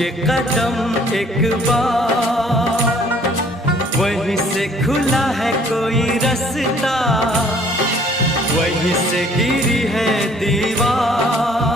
के कदम एक बार, वहीं से खुला है कोई रास्ता, वहीं से गिरी है दीवार।